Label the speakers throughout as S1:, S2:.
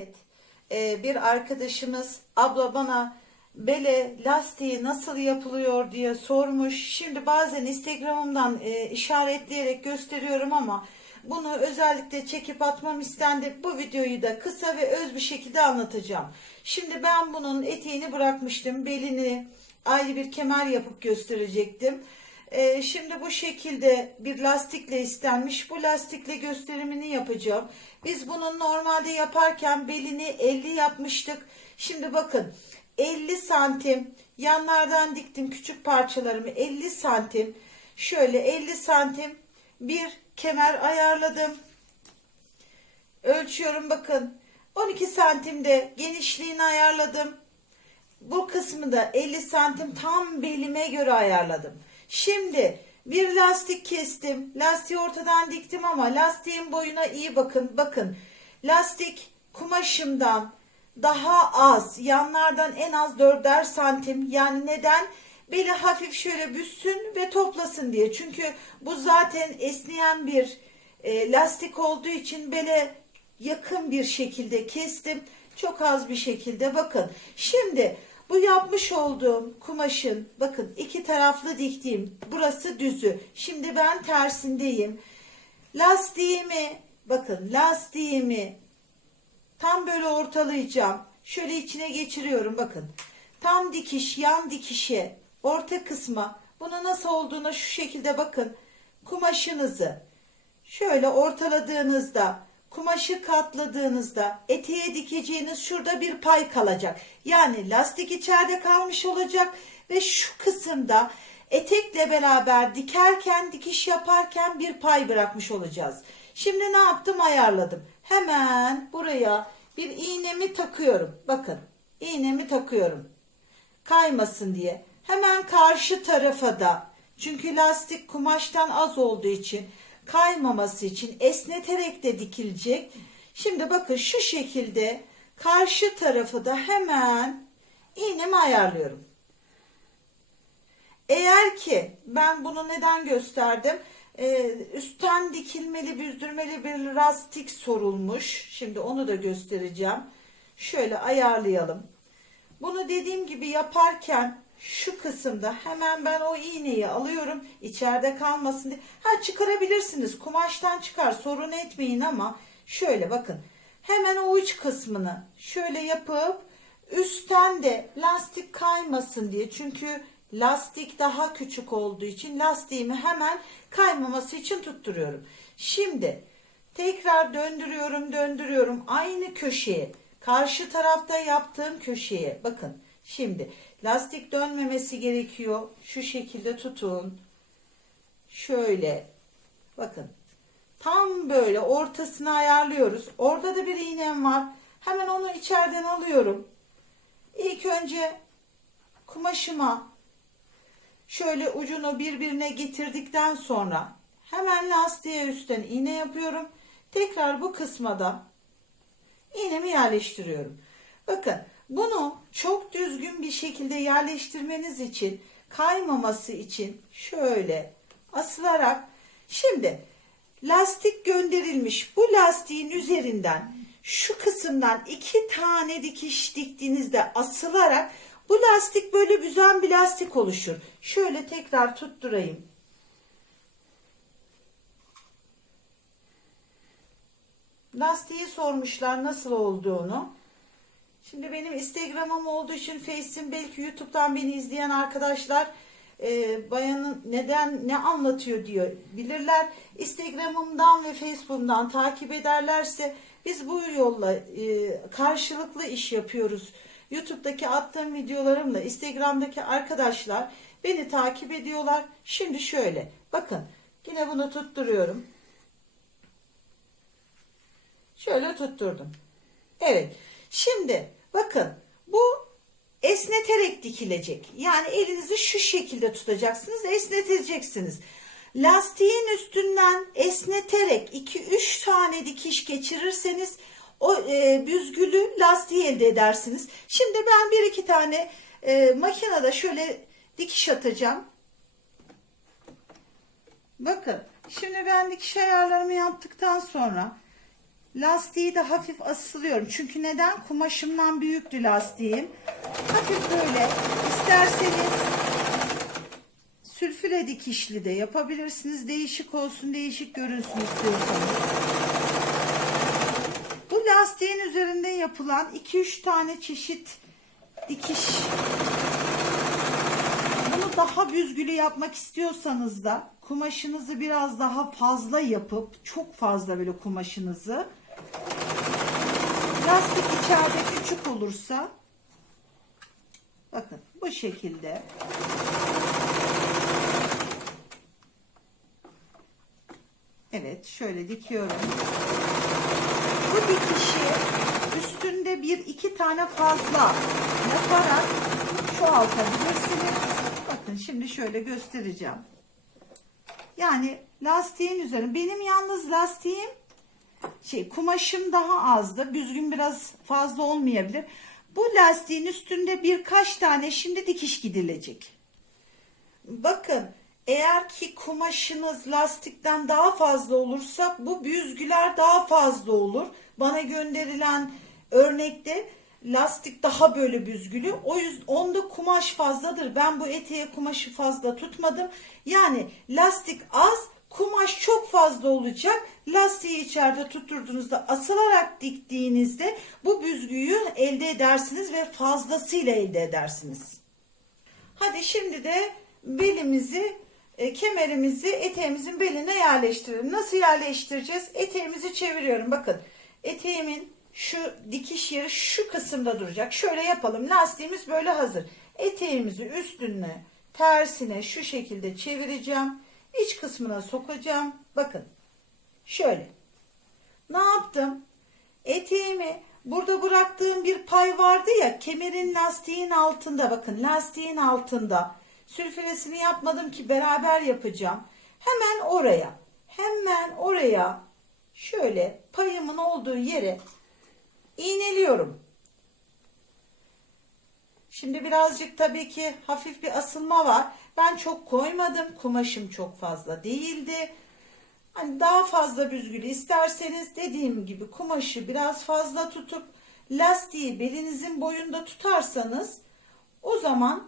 S1: Evet, e, bir arkadaşımız abla bana bele lastiği nasıl yapılıyor diye sormuş. Şimdi bazen Instagram'ımdan e, işaretleyerek gösteriyorum ama bunu özellikle çekip atmam istendi. Bu videoyu da kısa ve öz bir şekilde anlatacağım. Şimdi ben bunun eteğini bırakmıştım. Belini ayrı bir kemer yapıp gösterecektim. Ee, şimdi bu şekilde bir lastikle istenmiş. Bu lastikle gösterimini yapacağım. Biz bunun normalde yaparken belini 50 yapmıştık. Şimdi bakın 50 santim yanlardan diktim küçük parçalarımı 50 santim. Şöyle 50 santim bir kemer ayarladım. Ölçüyorum bakın. 12 santimde genişliğini ayarladım. Bu kısmı da 50 santim tam belime göre ayarladım. Şimdi bir lastik kestim. Lastiği ortadan diktim ama lastiğin boyuna iyi bakın. Bakın lastik kumaşımdan daha az yanlardan en az 4'er santim. Yani neden? Beli hafif şöyle büssün ve toplasın diye. Çünkü bu zaten esneyen bir e, lastik olduğu için bele yakın bir şekilde kestim. Çok az bir şekilde bakın. Şimdi bu yapmış olduğum kumaşın bakın iki taraflı diktiğim burası düzü. Şimdi ben tersindeyim. Lastiğimi bakın lastiğimi tam böyle ortalayacağım. Şöyle içine geçiriyorum bakın. Tam dikiş yan dikişe orta kısma bunu nasıl olduğuna şu şekilde bakın. Kumaşınızı şöyle ortaladığınızda kumaşı katladığınızda eteğe dikeceğiniz şurada bir pay kalacak. Yani lastik içeride kalmış olacak ve şu kısımda etekle beraber dikerken dikiş yaparken bir pay bırakmış olacağız. Şimdi ne yaptım ayarladım. Hemen buraya bir iğnemi takıyorum. Bakın iğnemi takıyorum. Kaymasın diye. Hemen karşı tarafa da çünkü lastik kumaştan az olduğu için kaymaması için esneterek de dikilecek. Şimdi bakın şu şekilde karşı tarafı da hemen iğnemi ayarlıyorum. Eğer ki ben bunu neden gösterdim? Ee, üstten dikilmeli, büzdürmeli bir lastik sorulmuş. Şimdi onu da göstereceğim. Şöyle ayarlayalım. Bunu dediğim gibi yaparken şu kısımda hemen ben o iğneyi alıyorum içeride kalmasın diye. Ha çıkarabilirsiniz. Kumaştan çıkar sorun etmeyin ama şöyle bakın. Hemen o uç kısmını şöyle yapıp üstten de lastik kaymasın diye. Çünkü lastik daha küçük olduğu için lastiğimi hemen kaymaması için tutturuyorum. Şimdi tekrar döndürüyorum döndürüyorum. Aynı köşeye karşı tarafta yaptığım köşeye. Bakın Şimdi lastik dönmemesi gerekiyor. Şu şekilde tutun. Şöyle. Bakın. Tam böyle ortasını ayarlıyoruz. Orada da bir iğnem var. Hemen onu içeriden alıyorum. İlk önce kumaşıma şöyle ucunu birbirine getirdikten sonra hemen lastiğe üstten iğne yapıyorum. Tekrar bu kısma da iğnemi yerleştiriyorum. Bakın bunu çok düzgün bir şekilde yerleştirmeniz için kaymaması için şöyle asılarak şimdi lastik gönderilmiş bu lastiğin üzerinden şu kısımdan iki tane dikiş diktiğinizde asılarak bu lastik böyle büzen bir lastik oluşur. Şöyle tekrar tutturayım. Lastiği sormuşlar nasıl olduğunu. Şimdi benim Instagram'ım olduğu için Face'im belki YouTube'dan beni izleyen arkadaşlar e, bayanın neden ne anlatıyor diyor bilirler. Instagram'ımdan ve Facebook'umdan takip ederlerse biz bu yolla e, karşılıklı iş yapıyoruz. YouTube'daki attığım videolarımla Instagram'daki arkadaşlar beni takip ediyorlar. Şimdi şöyle bakın yine bunu tutturuyorum. Şöyle tutturdum. Evet. Şimdi bakın bu esneterek dikilecek. Yani elinizi şu şekilde tutacaksınız, esneteceksiniz. Lastiğin üstünden esneterek 2-3 tane dikiş geçirirseniz o e, büzgülü lastiği elde edersiniz. Şimdi ben bir iki tane e, makinede şöyle dikiş atacağım. Bakın şimdi ben dikiş ayarlarımı yaptıktan sonra lastiği de hafif asılıyorum. Çünkü neden? Kumaşımdan büyüktü lastiğim. Hafif böyle isterseniz sülfüre dikişli de yapabilirsiniz. Değişik olsun, değişik görünsün istiyorsanız. Bu lastiğin üzerinde yapılan 2-3 tane çeşit dikiş. Bunu daha büzgülü yapmak istiyorsanız da kumaşınızı biraz daha fazla yapıp çok fazla böyle kumaşınızı lastik içeride küçük olursa bakın bu şekilde Evet şöyle dikiyorum. Bu dikişi üstünde bir iki tane fazla yaparak çoğaltabilirsiniz. Bakın şimdi şöyle göstereceğim. Yani lastiğin üzerine benim yalnız lastiğim şey kumaşım daha azdı. Büzgün biraz fazla olmayabilir. Bu lastiğin üstünde birkaç tane şimdi dikiş gidilecek. Bakın eğer ki kumaşınız lastikten daha fazla olursa bu büzgüler daha fazla olur. Bana gönderilen örnekte lastik daha böyle büzgülü. O yüzden onda kumaş fazladır. Ben bu eteğe kumaşı fazla tutmadım. Yani lastik az, kumaş çok fazla olacak. Lastiği içeride tutturduğunuzda asılarak diktiğinizde bu büzgüyü elde edersiniz ve fazlasıyla elde edersiniz. Hadi şimdi de belimizi, e, kemerimizi eteğimizin beline yerleştirelim. Nasıl yerleştireceğiz? Eteğimizi çeviriyorum. Bakın eteğimin şu dikiş yeri şu kısımda duracak. Şöyle yapalım. Lastiğimiz böyle hazır. Eteğimizi üstüne, tersine şu şekilde çevireceğim. İç kısmına sokacağım. Bakın. Şöyle. Ne yaptım? Eteğimi burada bıraktığım bir pay vardı ya kemerin lastiğin altında bakın lastiğin altında sülfüresini yapmadım ki beraber yapacağım. Hemen oraya hemen oraya şöyle payımın olduğu yere iğneliyorum. Şimdi birazcık tabii ki hafif bir asılma var. Ben çok koymadım. Kumaşım çok fazla değildi. Hani daha fazla büzgülü isterseniz dediğim gibi kumaşı biraz fazla tutup lastiği belinizin boyunda tutarsanız o zaman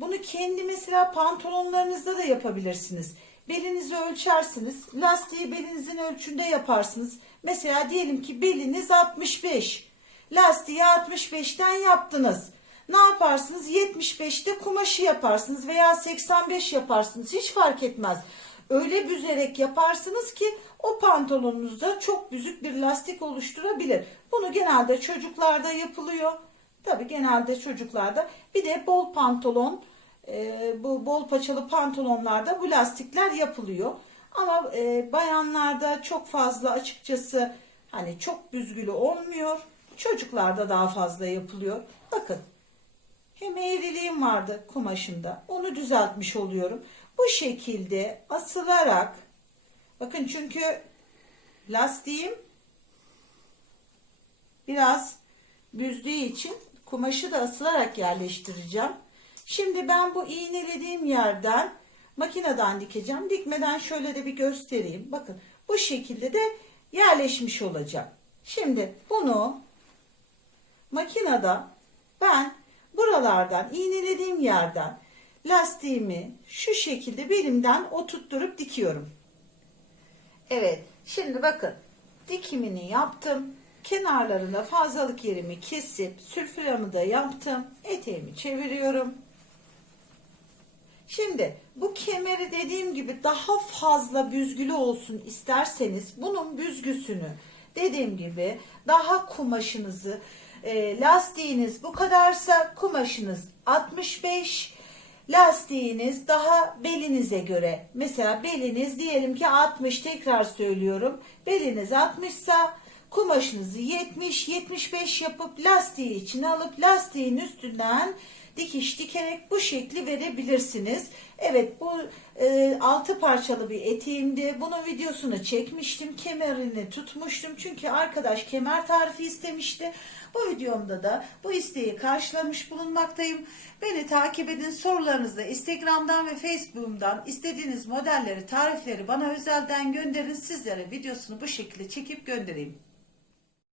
S1: bunu kendi mesela pantolonlarınızda da yapabilirsiniz. Belinizi ölçersiniz. Lastiği belinizin ölçünde yaparsınız. Mesela diyelim ki beliniz 65. Lastiği 65'ten yaptınız. Ne yaparsınız? 75'te kumaşı yaparsınız veya 85 yaparsınız. Hiç fark etmez. Öyle büzerek yaparsınız ki o pantolonunuzda çok büzük bir lastik oluşturabilir. Bunu genelde çocuklarda yapılıyor. Tabii genelde çocuklarda. Bir de bol pantolon, e, bu bol paçalı pantolonlarda bu lastikler yapılıyor. Ama e, bayanlarda çok fazla açıkçası hani çok büzgülü olmuyor. Çocuklarda daha fazla yapılıyor. Bakın hem eğriliğim vardı kumaşında. Onu düzeltmiş oluyorum. Bu şekilde asılarak bakın çünkü lastiğim biraz büzdüğü için kumaşı da asılarak yerleştireceğim. Şimdi ben bu iğnelediğim yerden makineden dikeceğim. Dikmeden şöyle de bir göstereyim. Bakın bu şekilde de yerleşmiş olacak. Şimdi bunu makinede ben buralardan iğnelediğim yerden lastiğimi şu şekilde belimden oturtturup dikiyorum. Evet şimdi bakın dikimini yaptım. Kenarlarında fazlalık yerimi kesip sülfüramı da yaptım. Eteğimi çeviriyorum. Şimdi bu kemeri dediğim gibi daha fazla büzgülü olsun isterseniz bunun büzgüsünü dediğim gibi daha kumaşınızı e, lastiğiniz bu kadarsa kumaşınız 65 lastiğiniz daha belinize göre. Mesela beliniz diyelim ki 60 tekrar söylüyorum. Beliniz 60 sa kumaşınızı 70 75 yapıp lastiği içine alıp lastiğin üstünden dikiş dikerek bu şekli verebilirsiniz. Evet bu e, altı parçalı bir eteğimdi. Bunun videosunu çekmiştim. Kemerini tutmuştum. Çünkü arkadaş kemer tarifi istemişti. Bu videomda da bu isteği karşılamış bulunmaktayım. Beni takip edin. Sorularınızı Instagram'dan ve Facebook'umdan istediğiniz modelleri, tarifleri bana özelden gönderin. Sizlere videosunu bu şekilde çekip göndereyim.